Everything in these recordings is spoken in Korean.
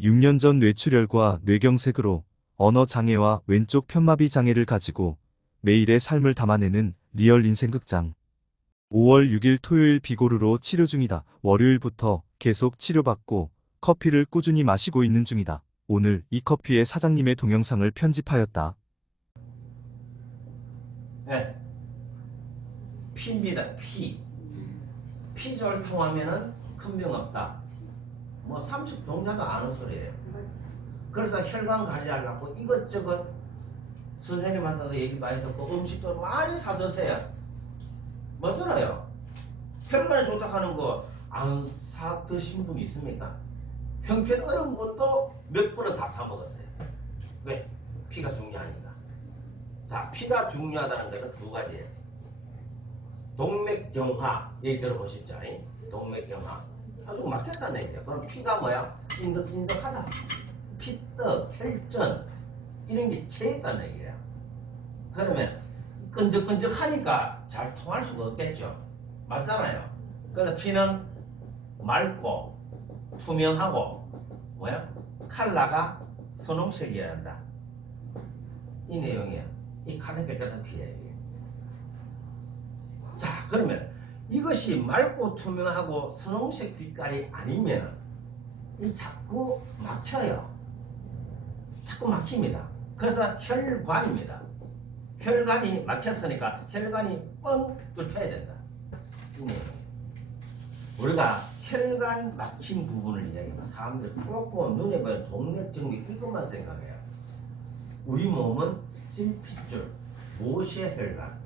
6년 전 뇌출혈과 뇌경색으로 언어 장애와 왼쪽 편마비 장애를 가지고 매일의 삶을 담아내는 리얼 인생 극장. 5월 6일 토요일 비고르로 치료 중이다. 월요일부터 계속 치료받고 커피를 꾸준히 마시고 있는 중이다. 오늘 이 커피의 사장님의 동영상을 편집하였다. 네. 피입니다. 피. 피절통 하면은 큰 병 없다. 뭐 30병자도 아는 소리예요. 그래서 혈관 관리하려고 이것저것 선생님한테도 얘기 많이 듣고 음식도 많이 사드세요. 뭐잖아요. 혈관에 좋다 하는 거 안 사 드신 분 있습니까? 형편 어려운 것도 몇 번은 다 사 먹었어요. 왜? 피가 중요하니까. 자, 피가 중요하다는 것은 두 가지예요. 동맥경화 얘기 들어보셨죠? 동맥경화 아주 막혔다는 얘기예요. 그럼 피가 뭐야? 찐득찐득하다. 피떡, 혈전 이런 게 채있다는 얘기예요. 그러면 끈적끈적하니까 잘 통할 수가 없겠죠. 맞잖아요. 그래서 피는 맑고 투명하고 뭐야? 컬러가 선홍색이어야 한다. 이 내용이에요. 이 카색깔 같은 피예요. 자, 그러면 이것이 맑고 투명하고 선홍색 빛깔이 아니면 이 자꾸 막혀요. 자꾸 막힙니다. 그래서 혈관입니다. 혈관이 막혔으니까 혈관이 뻥 뚫혀야 된다. 우리가 혈관 막힌 부분을 이야기하면 사람들이 푸르고 눈에 보여 동맥정맥 이것만 생각해요. 우리 몸은 실핏줄, 모세혈관.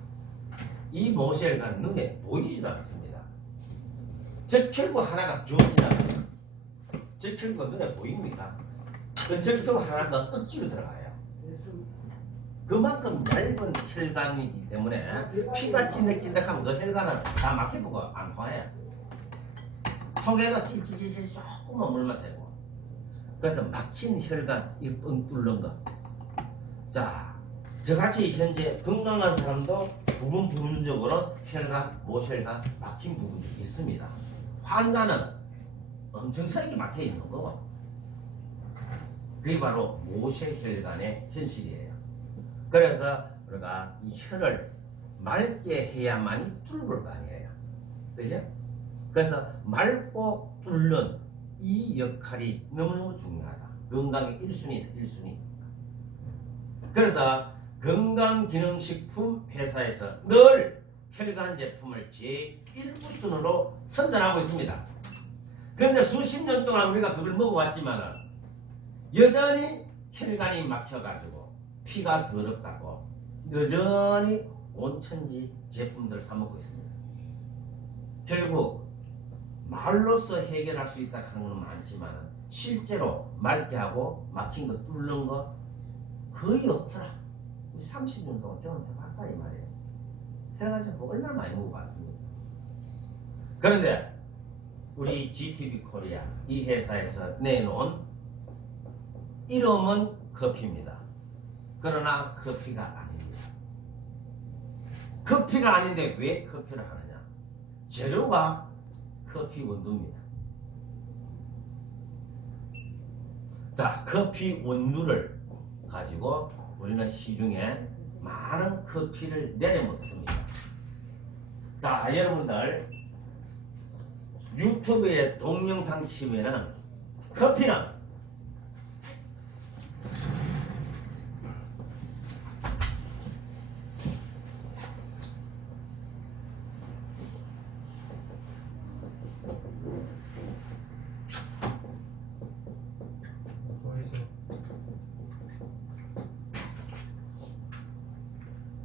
이 모세혈관 눈에 보이지도 않습니다. 적혈구 하나가 교진합니다. 적혈구가 눈에 보입니까? 그 적혈구 하나가 억지로 들어가요. 그만큼 얇은 혈관이기 때문에 피가 찐득찐득하면 그 혈관은 다 막혀보고 안 통해요. 속에가 찔찔찔찔 조금만 물만 새고. 그래서 막힌 혈관 이 뻥 뚫는 거. 자, 저같이 현재 건강한 사람도 부분적으로 혈관, 모혈관 막힌 부분이 있습니다. 환자는 엄청 세게 막혀 있는 거고. 그게 바로 모세혈관의 현실이에요. 그래서 우리가 이 혈을 맑게 해야만이 뚫을 거 아니에요. 그죠? 그래서 맑고 뚫는 이 역할이 너무너무 중요하다. 건강의 1순위. 그래서 건강기능식품 회사에서 늘 혈관 제품을 제1부순으로 선전하고 있습니다. 그런데 수십 년 동안 우리가 그걸 먹어왔지만 여전히 혈관이 막혀가지고 피가 더럽다고 여전히 온천지 제품들을 사먹고 있습니다. 결국 말로써 해결할 수 있다 하는 건 많지만 실제로 맑게 하고 막힌 거 뚫는 거 거의 없더라. 30년 동안 경험해봤다 이 말이에요. 혈관 제품 얼마나 많이 먹어봤습니까? 그런데 우리 GTB 코리아 이 회사에서 내놓은 이름은 커피입니다. 그러나 커피가 아닙니다. 커피가 아닌데 왜 커피를 하느냐? 재료가 커피 원두입니다. 자, 커피 원두를 가지고 우리는 시중에 많은 커피를 내려 먹습니다. 자, 여러분들 유튜브에 동영상 치면은 커피는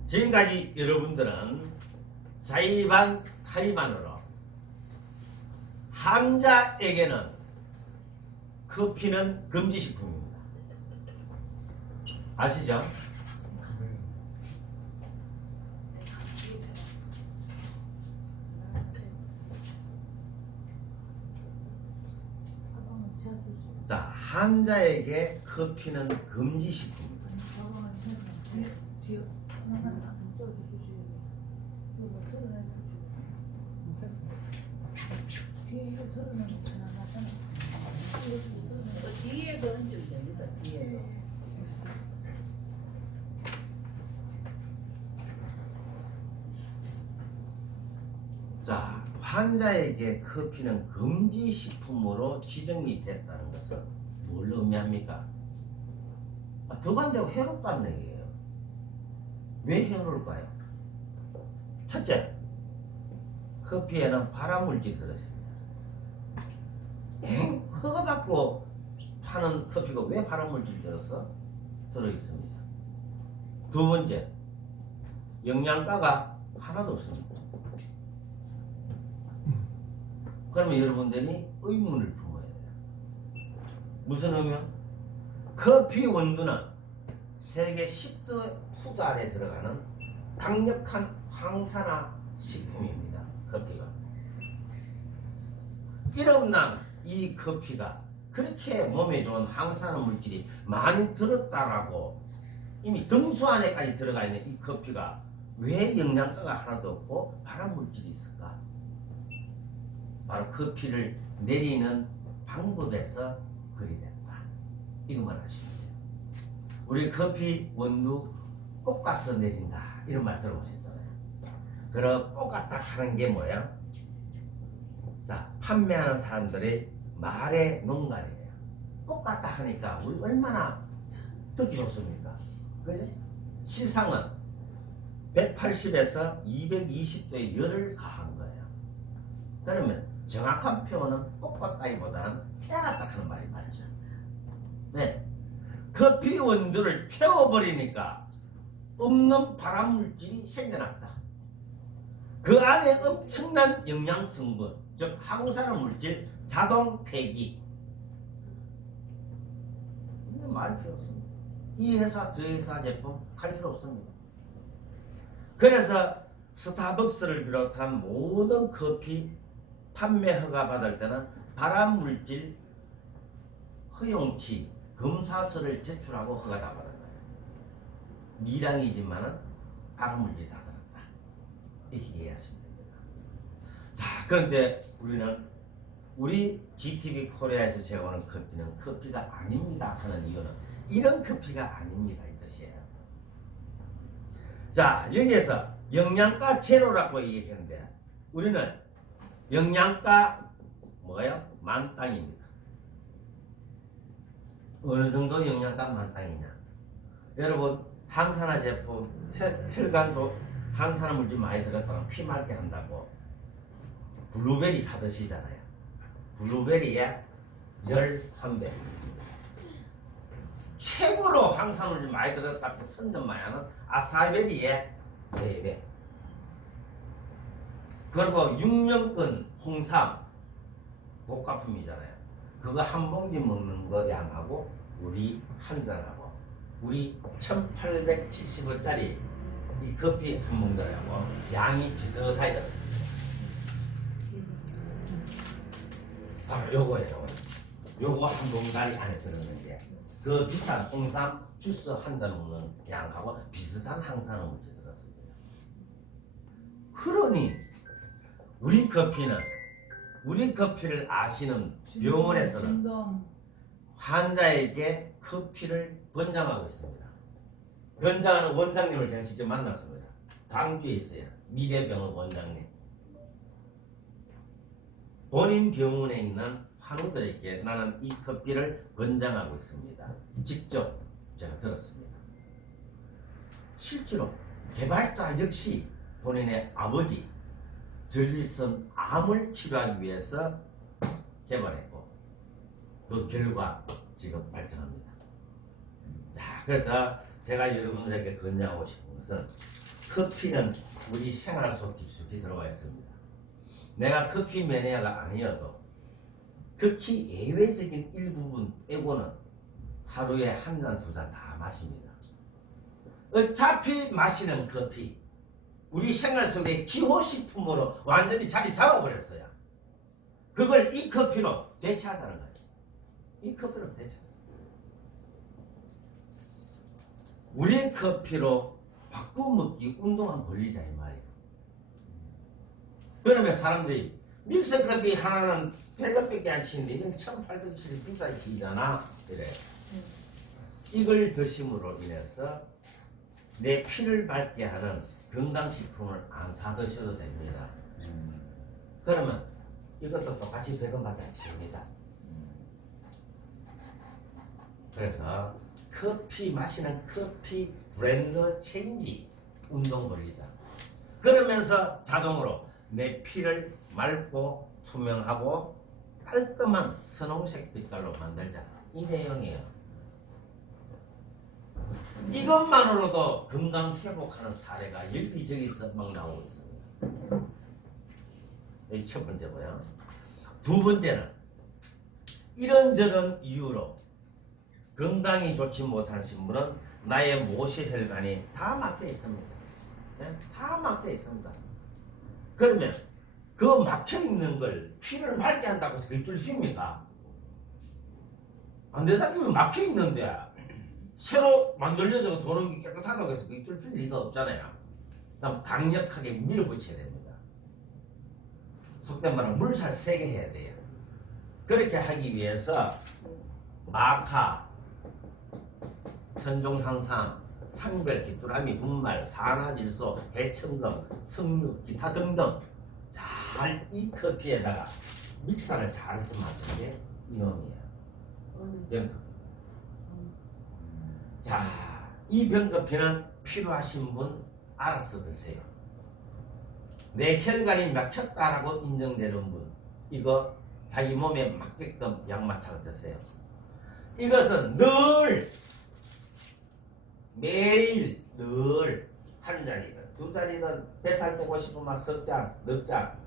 지금까지 여러분들은 자의반 타의반으로 환자에게는 커피는 금지식품입니다. 아시죠? 자, 환자에게 커피는 금지식품입니다. 뒤에 그 환자에게 커피는 금지 식품으로 지정이 됐다는 것은 뭘 의미합니까? 더 안 되고 해롭다는 얘기예요. 왜 해로울까요? 첫째, 커피에는 발암물질이 들어있습니다. 허가받고 파는 커피가 왜 발암물질이 들어있습니다. 두 번째, 영양가가 하나도 없습니다. 그러면 여러분들이 의문을 품어야 돼요. 무슨 의문? 커피 원두는 세계 10대 푸드 안에 들어가는 강력한 항산화 식품입니다. 커피가. 이름난 이 커피가 그렇게 몸에 좋은 항산화 물질이 많이 들었다라고 이미 등수 안에까지 들어가 있는 이 커피가 왜 영양가가 하나도 없고 발암물질이 있을까? 바로 커피를 내리는 방법에서 그리 됐다. 이것만 아시면 돼요. 우리 커피 원두 볶아서 내린다. 이런 말 들어보셨잖아요. 그럼 볶았다 하는 게 뭐야? 자, 판매하는 사람들의 말의 농간이에요. 볶았다 하니까 우리 얼마나 듣기 좋습니까? 그지? 실상은 180에서 220도의 열을 가한 거예요. 그러면 정확한 표현은 볶았다기보다는 태웠다 하는 말이 맞죠. 네. 커피 원두를 태워버리니까 없는 발암물질이 생겨났다. 그 안에 엄청난 영양성분, 즉 항산화 물질, 자동 폐기. 말 필요 없습니다. 이 회사 저 회사 제품 할 필요 없습니다. 그래서 스타벅스를 비롯한 모든 커피 판매 허가 받을 때는 발암물질 허용치 검사서를 제출하고 허가 다 받은 거예요. 미량이지만은 발암물질이 다 들었다. 이렇게 이해하시면 됩니다. 자, 그런데 우리 GTV 코리아에서 제공하는 커피는 커피가 아닙니다 하는 이유는 이런 커피가 아닙니다 이 뜻이에요. 자, 여기에서 영양가 제로라고 얘기했는데 우리는 영양가 뭐예요? 만땅입니다. 어느 정도 영양가 만땅이냐? 여러분 항산화 제품 혈관도 항산화 물질 많이 들어갔다가 피 맑게 한다고 블루베리 사 드시잖아요. 블루베리에 11배. 최고로 항산화 물질 많이 들어갔다고 선전 많이 하는 아사이베리에 4배. 그리고 6년근 홍삼 복가품이잖아요. 그거 한 봉지 먹는 거 양하고 우리 한 잔하고 우리 1870원짜리 이 커피 한 봉지하고 양이 비슷하게 들었습니다. 바로 요거예요. 요거 한 봉다리 안에 들어있는 게 그 비싼 홍삼 주스 한 잔 먹는 양하고 비슷한 항산화 물질 들었습니다. 그러니 우리 커피를 아시는 병원에서는 환자에게 커피를 권장하고 있습니다. 권장하는 원장님을 제가 직접 만났습니다. 광주에 있어요. 미래병원 원장님. 본인 병원에 있는 환우들에게 나는 이 커피를 권장하고 있습니다. 직접 제가 들었습니다. 실제로 개발자 역시 본인의 아버지 전립선 암을 치료하기 위해서 개발했고 그 결과 지금 발전합니다. 자, 그래서 제가 여러분들에게 권장하고 싶은 것은 커피는 우리 생활 속 깊숙이 들어가 있습니다. 내가 커피 매니아가 아니어도 극히 예외적인 일부분 빼고는 하루에 한 잔, 두 잔 다 마십니다. 어차피 마시는 커피 우리 생활 속에 기호식품으로 완전히 자리 잡아버렸어요. 그걸 이 커피로 대체하자는 거예요. 이 커피로 대체. 우리 커피로 바꿔 먹기 운동 벌리자 이 말이에요. 그러면 사람들이 믹스 커피 하나는 100원밖에 안 치는데 이건 1,800원씩 비싸게 치잖아. 이래. 이걸 드심으로 인해서 내 피를 밝게 하는 건강식품을 안 사 드셔도 됩니다. 그러면 이것도 똑같이 100원밖에 안 치릅니다. 그래서 커피 마시는 커피 브랜드 체인지 운동 벌리자. 그러면서 자동으로 내 피를 맑고 투명하고 깔끔한 선홍색 빛깔로 만들자. 이 내용이에요. 이것만으로도 건강 회복하는 사례가 여기저기서 막 나오고 있습니다. 여기 첫 번째고요. 두 번째는 이런저런 이유로 건강이 좋지 못하신 분은 나의 모시혈관이 다 막혀 있습니다. 네? 다 막혀 있습니다. 그러면 그 막혀 있는 걸 피를 맑게 한다고 해서 그게 뚫힙니까? 안 되사지면 막혀 있는데 새로 만들려서 도는 게 깨끗하다고 해서 그게 뚫힐 리가 없잖아요. 그럼 강력하게 밀어붙여야 됩니다. 속된 말은 물살 세게 해야 돼요. 그렇게 하기 위해서 마카, 천종상상, 상별, 귀뚜라미, 분말, 산화질소, 해청금, 석류, 기타 등등 잘 이 커피에다가 믹서를 잘 해서 만든 게 이놈이에요. 병커피. 자, 이 병커피는 필요하신 분 알아서 드세요. 내 혈관이 막혔다라고 인정되는 분 이거 자기 몸에 맞게끔 약 맞춰서 드세요. 이것은 늘 매일 늘 한 잔이든 두 잔이든 뱃살 빼고 싶으면 석 잔, 넉 잔.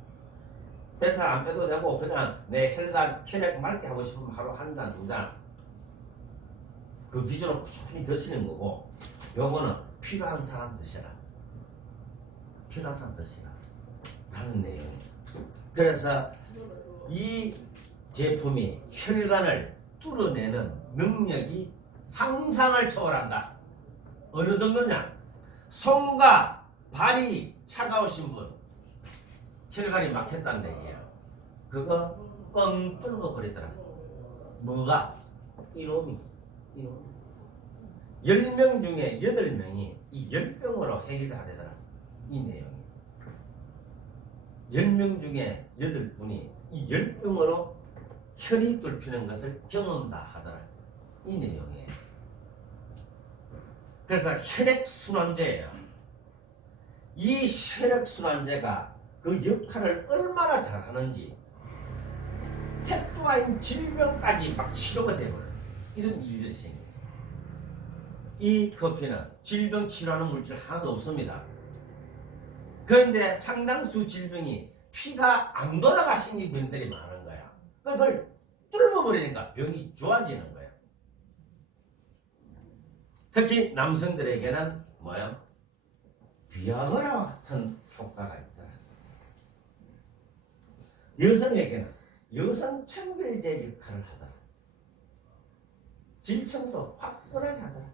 뱃살 안 빼도 되고 그냥 내 혈관 혈액 맑게 하고 싶으면 하루 한 잔, 두 잔. 그 기준으로 꾸준히 드시는 거고 요거는 필요한 사람 드셔라. 필요한 사람 드시라. 라는 내용이에요. 그래서 이 제품이 혈관을 뚫어내는 능력이 상상을 초월한다. 어느 정도냐? 손과 발이 차가우신 분 혈관이 막혔다는 얘기야. 그거 뻥 뚫어 버리더라. 뭐가? 이놈이 10명 중에 8명이 이 열병으로 해결하더라. 이 내용이 10명 중에 8분이 이 열병으로 혈이 뚫히는 것을 경험다 하더라. 이 내용이에요. 그래서 혈액순환제예요. 이 혈액순환제가 그 역할을 얼마나 잘하는지 택도화인 질병까지 막 치료가 되버려요. 이런 일들이 생겨요. 이 커피는 질병 치료하는 물질 하나도 없습니다. 그런데 상당수 질병이 피가 안 돌아가시는 병들이 많은 거야. 그걸 뚫어버리니까 병이 좋아지는 거야. 특히 남성들에게는 뭐야? 비아그라 같은 효과가 있더라. 여성에게는 여성 청결제 역할을 하더라. 질청소 확실하게 하더라.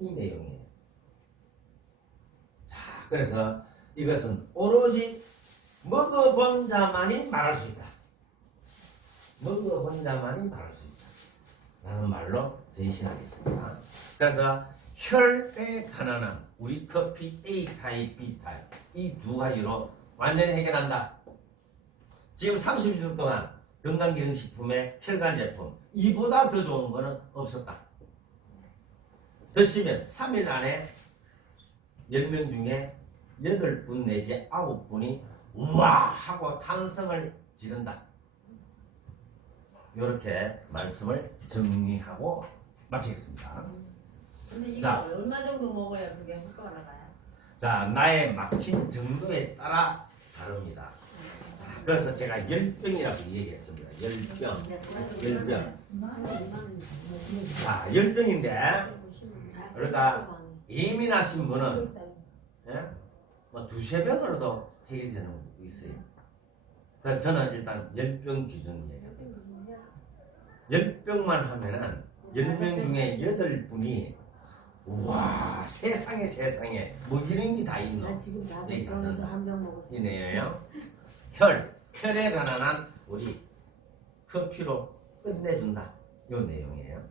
이 내용이에요. 자, 그래서 이것은 오로지 먹어본 자만이 말할 수 있다. 먹어본 자만이 말할 수 있다. 라는 말로 대신하겠습니다. 그래서 혈에 관한 우리 커피 A 타입, B 타입 이 두 가지로 완전히 해결한다. 지금 30일 동안 건강기능식품의 혈관 제품 이보다 더 좋은 거는 없었다. 드시면 3일 안에 10명 중에 8분 내지 9분이 우와 하고 탄성을 지른다. 이렇게 말씀을 정리하고 마치겠습니다. 근데 이거 자. 얼마 정도 먹어야 그게 효과가 나가요? 자, 나의 막힌 정도에 따라 다릅니다. 자, 그래서 제가 10병이라고 얘기했습니다. 10병. 자, 10병인데 그러니까 예민하신 분은 뭐 두세 병으로도 해결되는 거 있어요. 그래서 저는 일단 10병 기준이에요. 10병만 하면은 10명 중에 8분이 우와 세상에 뭐 이런 게 다 있노. 난 지금 5병에서 한 병 먹었어. 이네요. 혈에 관한 우리 커피로 끝내준다. 요 내용이에요.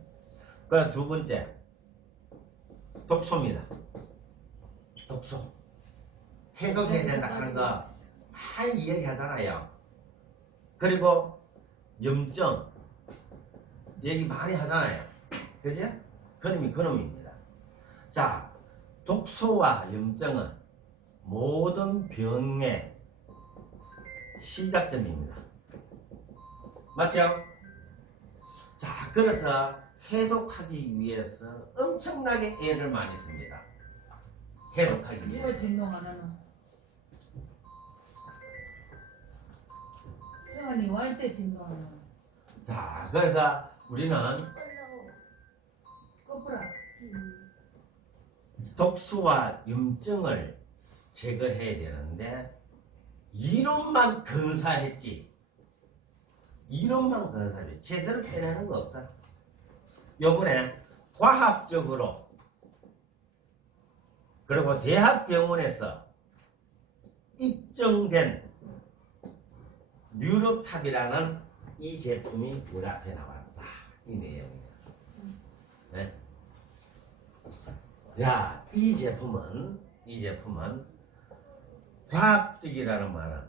그래서 두 번째 독소입니다. 독소. 해독해야 된다 하는 거 많이 이야기하잖아요. 그리고 염증 얘기 많이 하잖아요. 그지? 그놈이 그놈입니다. 자, 독소와 염증은 모든 병의 시작점입니다. 맞죠? 자, 그래서 해독하기 위해서 엄청나게 애를 많이 씁니다. 해독하기 누가 위해서. 진동 안 하나? 승환이 왈 때 진동 안 하나? 자, 그래서 우리는 꺼뿌라. 독소와 염증을 제거해야 되는데 이론만 근사했지. 이론만 근사했지. 제대로 해내는 거 없다. 요번에 과학적으로 그리고 대학병원에서 입증된 뉴로탑이라는 이 제품이 우리 앞에 나왔다. 이 내용이에요. 네? 야, 이 제품은 과학적이라는 말은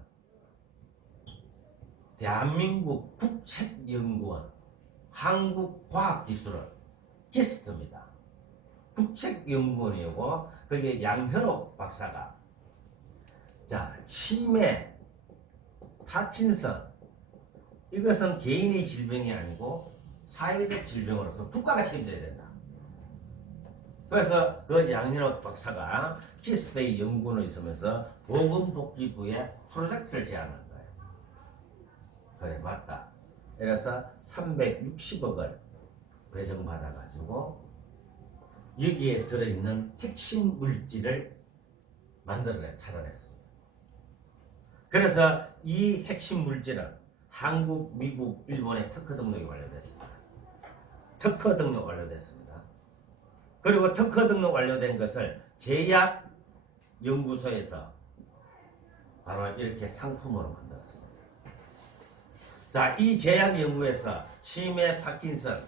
대한민국 국책연구원 한국과학기술원 기스트입니다. 국책연구원이고 거기에 양현옥 박사가 자, 치매, 파킨슨 이것은 개인의 질병이 아니고 사회적 질병으로서 국가가 책임져야 된다. 그래서 그 양현옥 박사가 키스페이 연구원에 있으면서 보건복지부에 프로젝트를 제안한 거예요. 그래, 맞다. 그래서 360억을 배정받아가지고 여기에 들어있는 핵심 물질을 찾아냈습니다. 그래서 이 핵심 물질은 한국, 미국, 일본에 특허 등록이 완료됐습니다. 특허 등록 완료됐습니다. 그리고 특허 등록 완료된 것을 제약연구소에서 바로 이렇게 상품으로 만들었습니다. 자, 이 제약연구에서 치매, 파킨슨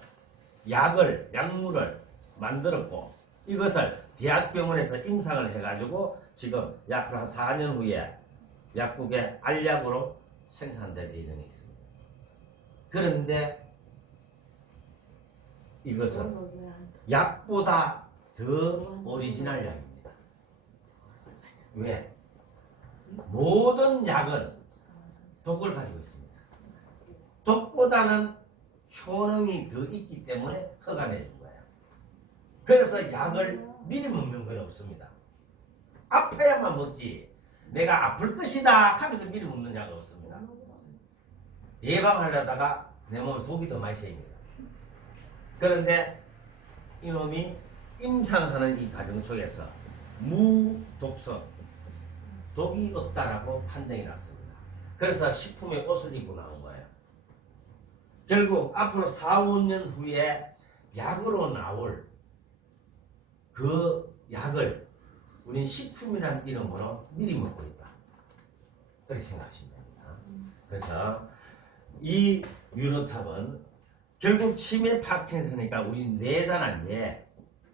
약물을 만들었고 이것을 대학병원에서 임상을 해가지고 지금 약 한 4년 후에 약국에 알약으로 생산될 예정에 있습니다. 그런데 이것은 약보다 더 오리지널 약입니다. 왜? 모든 약은 독을 가지고 있습니다. 독보다는 효능이 더 있기 때문에 허가내준 거예요. 그래서 약을 미리 먹는 건 없습니다. 아파야만 먹지 내가 아플 것이다 하면서 미리 먹는 약은 없습니다. 예방하려다가 내 몸에 독이 더 많이 생깁니다. 그런데 이놈이 임상하는 이 과정 속에서 무독성, 독이 없다라고 판정이 났습니다. 그래서 식품에 옷을 입고 나온 거예요. 결국 앞으로 4, 5년 후에 약으로 나올 그 약을 우린 식품이라는 이름으로 미리 먹고 있다. 그렇게 생각하시면 됩니다. 그래서 이 뉴로탑은 결국 치매 파킨슨이니까 우리 뇌잖아, 뇌.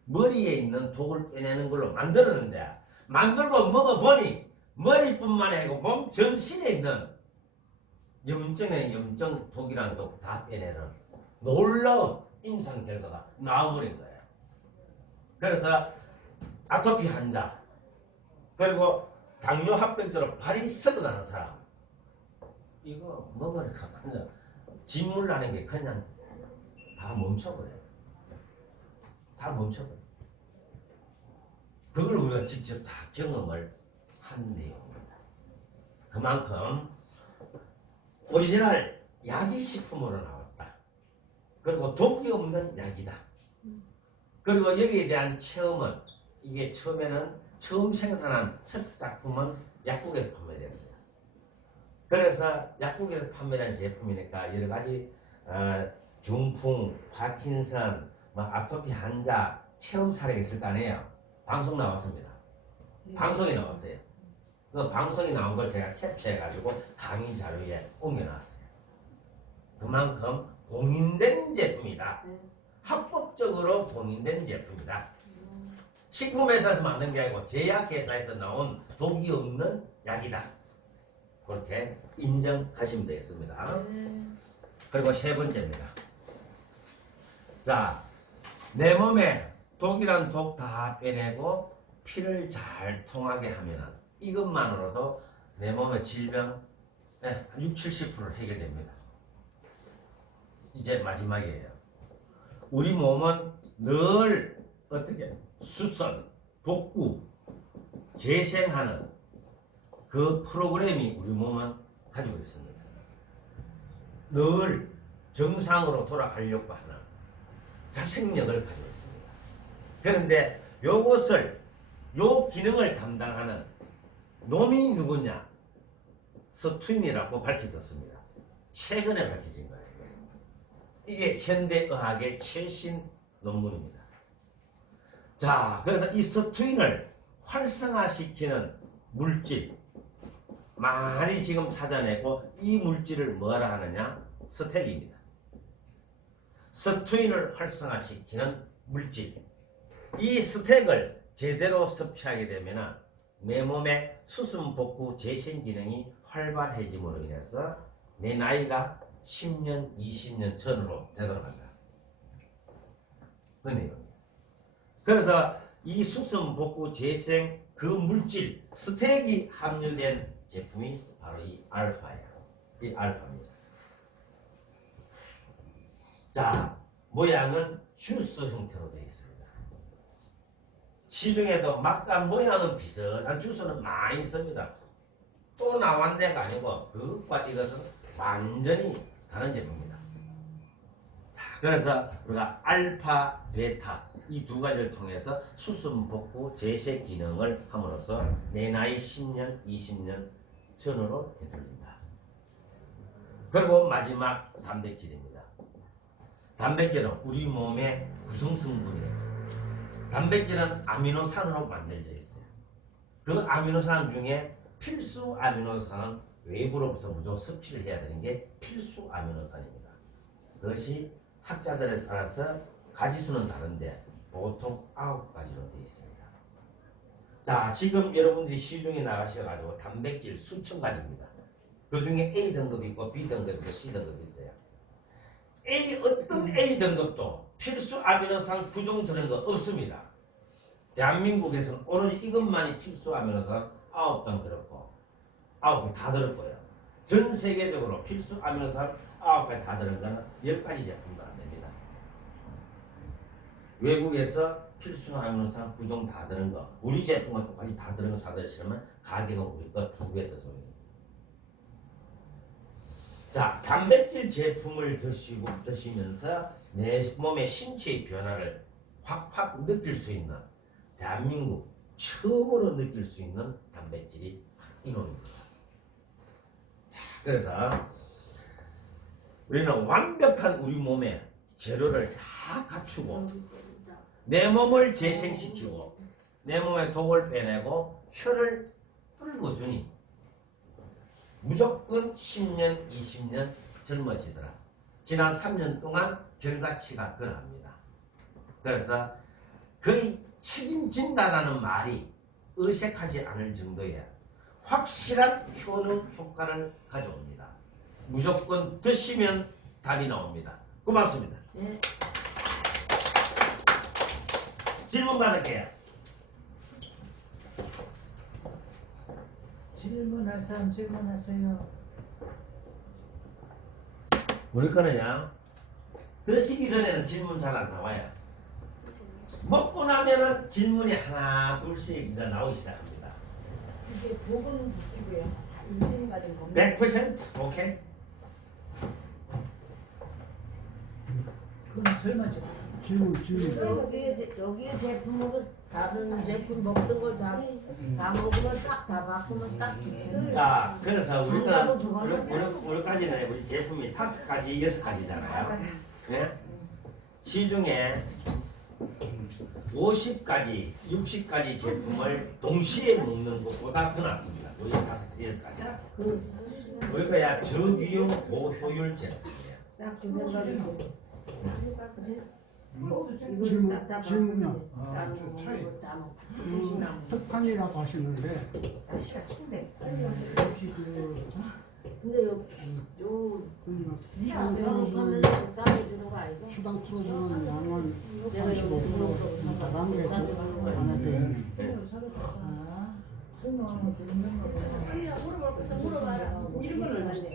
머리에 있는 독을 빼내는 걸로 만들었는데 만들고 먹어보니 머리뿐만 아니고 몸 전신에 있는 염증의 염증 독이라는 독 다 빼내는 놀라운 임상 결과가 나와버린 거예요. 그래서 아토피 환자 그리고 당뇨 합병증으로 발이 썩어가는 사람 이거 먹으니까 그냥 진물 나는 게 그냥 다 멈춰버려요. 다 멈춰버려요. 그걸 우리가 직접 다 경험을 한 내용입니다. 그만큼 오리지널 약이 식품으로 나왔다. 그리고 독이 없는 약이다. 그리고 여기에 대한 체험은 이게 처음 생산한 첫 작품은 약국에서 판매됐어요. 그래서 약국에서 판매된 제품이니까 여러 가지 중풍, 파킨슨, 아토피 환자 체험 사례가 있을 거 아니에요. 방송 나왔습니다. 방송이 나왔어요. 그 방송이 나온 걸 제가 캡처해가지고 강의 자료에 옮겨놨어요. 그만큼 공인된 제품이다. 합법적으로 공인된 제품이다. 식품회사에서 만든 게 아니고 제약회사에서 나온 독이 없는 약이다. 그렇게 인정하시면 되겠습니다. 네. 그리고 세 번째입니다. 자, 내 몸에 독이란 독 다 빼내고 피를 잘 통하게 하면 이것만으로도 내 몸의 질병 한 60, 70% 해결됩니다. 이제 마지막이에요. 우리 몸은 늘 어떻게 수선, 복구, 재생하는 그 프로그램이 우리 몸은 가지고 있습니다. 늘 정상으로 돌아가려고 하는 자생력을 가지고 있습니다. 그런데 요 기능을 담당하는 놈이 누구냐? 서투인이라고 밝혀졌습니다. 최근에 밝혀진 거예요. 이게 현대의학의 최신 논문입니다. 자, 그래서 이 서투인을 활성화시키는 물질 많이 지금 찾아내고 이 물질을 뭐라 하느냐? 스택입니다. 서투인을 활성화시키는 물질. 이 스택을 제대로 섭취하게 되면 내 몸의 수순 복구 재생 기능이 활발해짐으로 인해서 내 나이가 10년, 20년 전으로 되돌아간다. 그 내용입니다. 그래서 이 수순 복구 재생 그 물질 스택이 함유된 제품이 바로 이 알파예요. 이 알파입니다. 자, 모양은 주스 형태로 되어 있습니다. 시중에도 막간 모양은 비슷한 주스는 많이 있습니다. 또 나온 데가 아니고 그것과 이것은 완전히 다른 제품입니다. 자, 그래서 우리가 알파, 베타 이 두 가지를 통해서 수순 복구 재생 기능을 함으로써 내 나이 10년, 20년 전으로 되돌린다. 그리고 마지막 단백질입니다. 단백질은 우리 몸의 구성 성분이에요. 단백질은 아미노산으로 만들어져 있어요. 그 아미노산 중에 필수 아미노산은 외부로부터 무조건 섭취를 해야 되는 게 필수 아미노산입니다. 그것이 학자들에 따라서 가지수는 다른데 보통 9가지로 되어 있습니다. 자, 지금 여러분들이 시중에 나가셔가지고 단백질 수천 가지입니다. 그 중에 A 등급이 있고 B 등급이 있고 C 등급이 있어요. 어떤 A 등급도 필수 아미노산 구종 들은 거 없습니다. 대한민국에서는 오로지 이것만이 필수 아미노산 9장 들었고 9개 다 들을 거예요. 전 세계적으로 필수 아미노산 9가지 다 들은 거는 10가지 제품도 안 됩니다. 외국에서 필수 아미노산 구종 다 들은 거 우리 제품과 똑같이 다 들은 거 사드시면 가격은 우리 거 2배 더 소요해요. 자, 단백질 제품을 드시면서 내 몸의 신체의 변화를 확확 느낄 수 있는 대한민국 처음으로 느낄 수 있는 단백질이 이놈입니다. 자, 그래서 우리는 완벽한 우리 몸의 재료를 다 갖추고 내 몸을 재생시키고 내 몸의 독을 빼내고 혈을 뚫어주니 무조건 10년, 20년 젊어지더라. 지난 3년 동안 결과치가 그러합니다. 그래서 거의 책임진다라는 말이 어색하지 않을 정도의 확실한 효능 효과를 가져옵니다. 무조건 드시면 답이 나옵니다. 고맙습니다. 네. 질문 받을게요. 질문할 사람 질문하세요. 우리 거는요, 드시기 전에는 질문 잘 안 나와요. 먹고 나면은 질문이 하나 둘씩 이제 나오기 시작합니다. 이게 독은 붙이고요. 다 인증받은 겁니다. 100% 오케이? 그건 젊어져. 여기에 제품으로 다른 제품 먹던 거 다 먹으면 딱 다 바꾸면 딱 좋겠어요. 자, 그래서 장가로 그거는 우리까지는 우리 제품이 5가지, 6가지잖아요. 예? 시중에 50가지, 60가지 제품을 동시에 먹는 것보다 더 낫습니다. 우리 5가지, 6가지가. 우리 거야 저비용 고효율 제품이에요. 딱그 생각이 질문이요. 특판이라고 하시는데 날씨가 춥네. 근데 요 하면 싸게 주는 거 아니죠? 수당 풀어주는 양은 내가 이거 35% 나가는 게 하나 돼. 아, 그러면 주는 거 물어봐라. 이런 건 얼마인데?